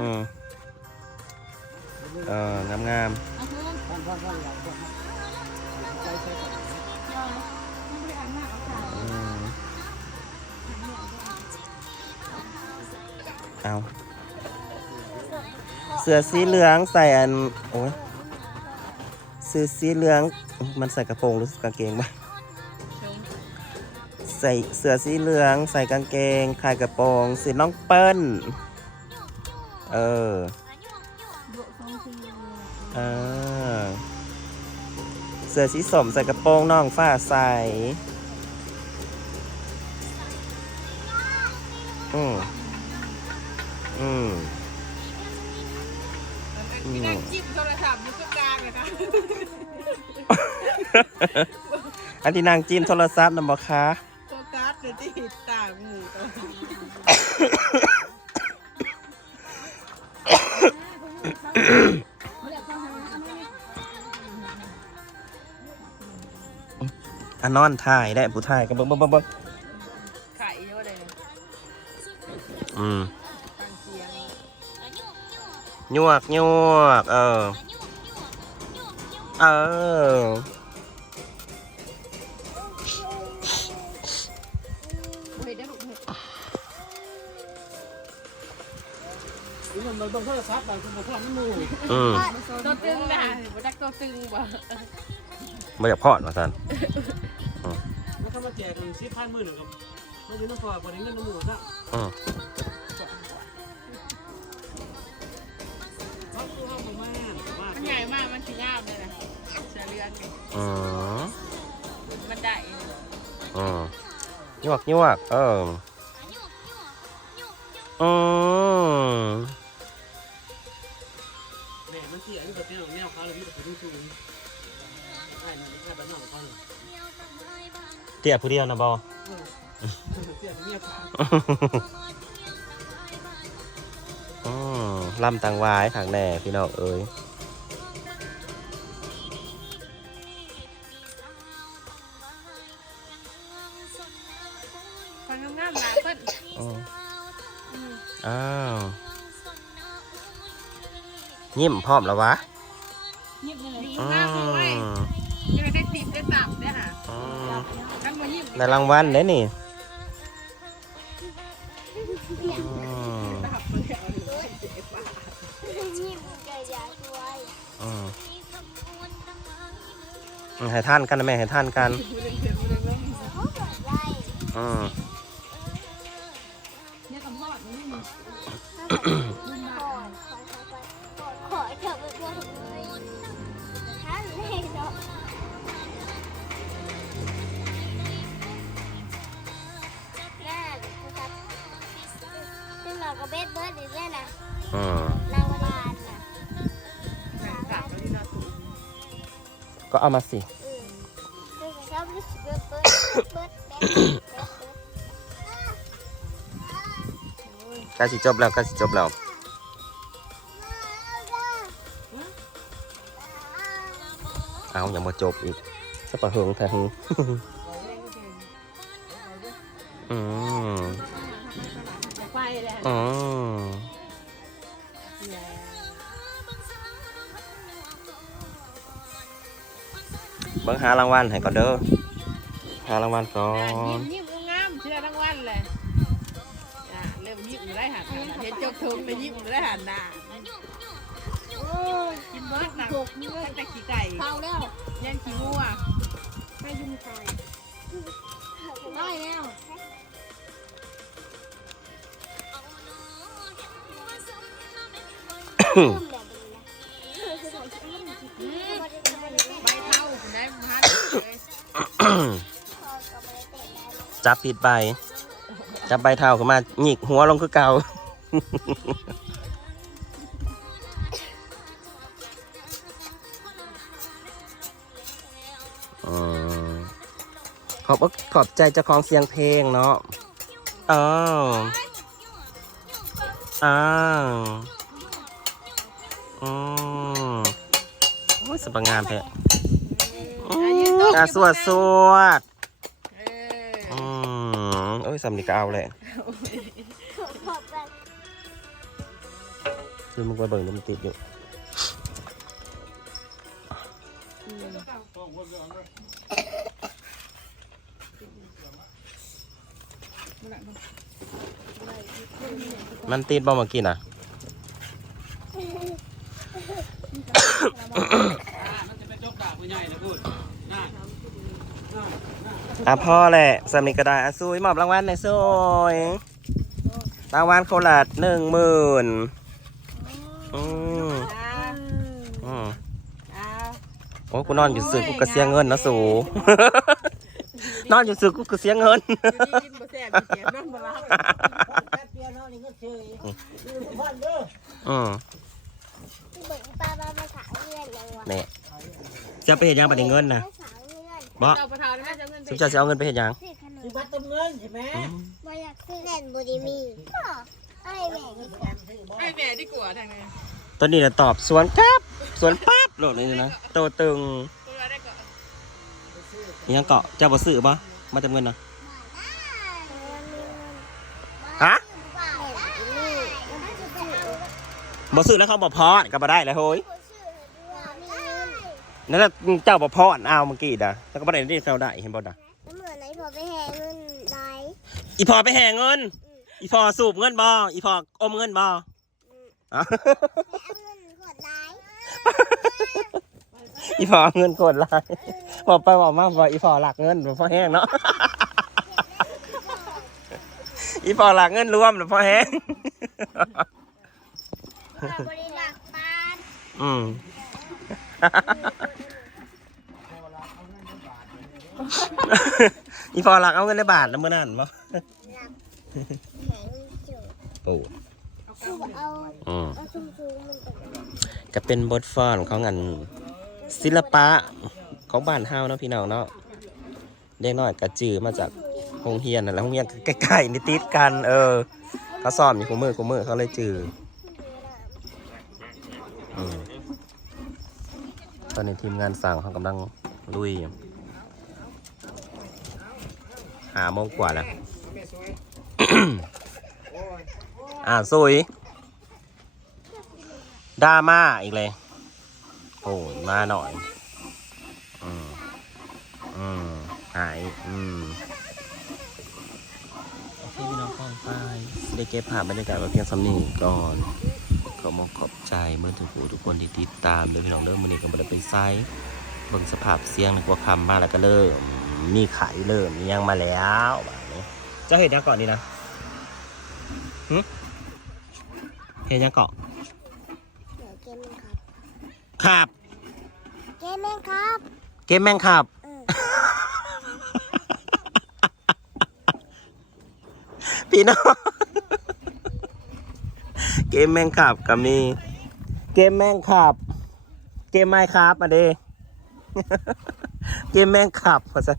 อืมเอองามงามเอาเสื้อสีเหลืองใส่อันโอ้ยเสื้อสีเหลืองมันใส่กระโปรงหรือกางเกงบ้างใส่เสื้อสีเหลือง ใส่กางเกงคายกระโปรงสีน้องเปิ้ล เออ โบกทรงคือเออ เสื้อสีส้มใส่กระโปรงน้องฟ้าใสอืมอืมมีนั่งจิ้มโทรศัพท์อยู่ตรงกลางเลยค่ะอันที่นางจิ้มโทรศัพท์นำบอกคะ อันนอนถ่ายได้ผู้ถ่ายก็เบิ่งเบิ่งเบิ่งเบิ่งไข่เยอะเลยอืมฟังเสียงยวกยวกเออ เออ เห็นได้ลูกเห็นนี่มันมันต้องโทรศัพท์บางคนมาพ่อมันมูอืมตัวตึงนะบ่จักตัวตึงบ่มาจากพอดมาสันแล้วก็ มาแจกกันสิพันหมื่นหนึ่งครับเราเป็นต้องฝากวันนี้เงินน้ำหมูซะอืมเขาคือห้องประมาณมากมันใหญ่มาก มันสิงามเลยนะเสียเรือนนี่อืมมันได้อืมยวกยวกเอออืมแม่มันเสียอยู่กับแนวแนวเขาเลยมีแต่เป็นสูงไอ้นี่แค่บ้านนอกเขาเลย เตี้ยผู้เดียวนะบอเสียเมียขาอืมลำตังวายทางแน่พี่น้องเอ้ยฟังงามๆหลายเพิ่นอืมอืมอ้าวยิ้มพร้อมแล้ววะยิบเลยมีอืงามเอาไว้มยั ได้รางวัลได้นี่อืมให้ท่านกันนะแม่ให้ท่านกันอืม อืมนางวรานนะตับแล้วนี่นะสูงก็เอามาสิ อืมคือชอบรู้สึกเบิร์ดเบิร์ดเบิร์ดเบิร์ดเบิร์ดเบิร์ดใกล้สิจบแล้วใกล้สิจบแล้ว เอาอย่ามาจบอีกสะปะเหิงแทง อืมไฟเลยอืม เบิ่งหารางวัลให้ก่อนเด้อหารางวัลก่อยิ้นมยิ้มงามเชื่อทั้งวันเลยอ่าเริ่มยิ้มอยู่ได้หันเห็นจกทงเลยยิ้มอยู่ได้หันหน้าโอ้ยกินเบิร์ดหนักตั้งแต่ขี้ไก่เข้าแล้วยันขี้งัวไปยุ่งใจได้แล้วอืม จับผิดใบ จับใบเท้าขึ้นมาหยิกหัวลงคือเก่าอืมขอบอกขอบใจเจ้าของเสียงเพลงเนาะอ้าวอ้าวอืมโอ้ยสบงามแท้อืมอะสวดสวดเอ อืมเอ้ยสำนีก็เอาแหละคือมึงไปเบิ่งดูมันติดอยู่มันติดบ่เมื่อกี้น่ะมันจะไปจบดาบผู้ใหญ่นะพูด อะพ่อแหละสามีก็ได้อะซุยมอบรางวัลในอยซุยรางวัลโคลาดหนึ่งหมื่นอืมอ้าวอืมอ้าวโอ้กูนอนอยู่สึกกูก็เสียเงินนะสูนอนอยู่สึกกูก็เสียเงินอยู่ดีกินบ่แซ่บอยู่เจ็บนั่นบ่รับแป๊บเดียวเนาะนี่ก็เฉยดูบ้านเด้ออืมที่เบิกปลาปลาภาษาเงื่อนยังวะเนี่ยจะไปเห็นยังไปในเงินนะภาษาเงื่อนบ่เจ้าประธานแม่ จะเงินไปสมจะเอาเงินไปเห็นยังซื้อขนที่มวัดต้นเงินใช่ไหมมาอยากซื้อแผ่นบดีมีพ่อไอ้แม่นี่ให้แม่ดีกว่าทางนี้ตอนนี้นะตอบสวนครับสวนปั๊บโหลดเลยนะโตตึงตัวละได้ก่อนนี่ยังเกาะเจ้าบ่ซื้อปะมาจำเงินนะฮะฮะนี่มันจะซื้อบ่ซื้อแล้วเขาบ่พอดก็บ่ได้แล้วเฮ้ยซื้อด้วยมีเงินนั่นแหละเจ้าบ่พอดเอาเมื่อกี้ด่ะแล้วก็บ่ได้ที่เราได้เห็นบ่ด่ะ อีพอไปแห่เงิน อีพอสูบเงินบ่อีพออมเงินบ่อ๋อไปเอาเงินขวดไหนอีพอเงินกดไลน์บอกไปบอกมาบอกอีพอหลักเงินหลวงพ่อแห้งเนาะอีพอหลักเงินรวมหลวงพ่อแห้งเราบริลักปานอืม อีพอหลักเอาเงินในบาทแล้วเมื่อนั้นบ่หลักแข็งจุดโอ้เอาอืมเอาชุ่มๆมันเป็นอะไรก็เป็นบทฟ้อนของงานศิลปะของบ้านเฮาเนาะพี่น้องเนาะเด็กน้อยกระจือมาจากโรงเรียนนั่นแหละโรงเรียนใกล้ๆนี่ติดกัน เออเขาซ้อมอยู่คู่มือคู่มือเขาเลยจืออืมตอนนี้ทีมงานสั่งเขากำลังลุยอยู่ หาโมงกว่าแล้ว อ่าซุยดราม่าอีกเลยโอ้ยมาหน่อย อืม อืม หาย อืมโอเคพี่น้องกองไปได้เก็บภาพบรรยากาศไว้เพียงสำนีก่อนขอมองขอบใจเมื่อทุกผู้ทุกคนที่ติดตามเด้อพี่น้องเริ่มมันนี้ก็บ่ได้ไปไซส์เบิ่งสภาพเสียงในกว่าคำมาแล้วก็เริ่ม มีไข่เริ่มมียังมาแล้วแบบนี้เจะเห็นยังก่อนดีนะหึเห็นยังเกาะเดี๋ยวเกมแม่งครับครับเกมแม่งครับ เกมแม่งครับเออพี่น้องเกมแม่งขับกับมีเกมแม่งขับ เกมไม้ครับมาเด้ เกมแมงขับพอสัน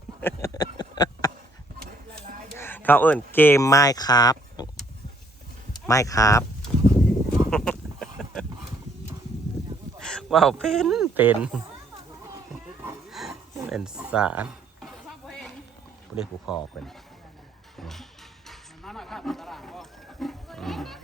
เขาเอิ่นเกมไม้ครับไม้ครับว้าวเป็นเป็นเป็นสารผู้เรียกผู้พอเป็นมาหน่อยครับตลาดพ่ออืม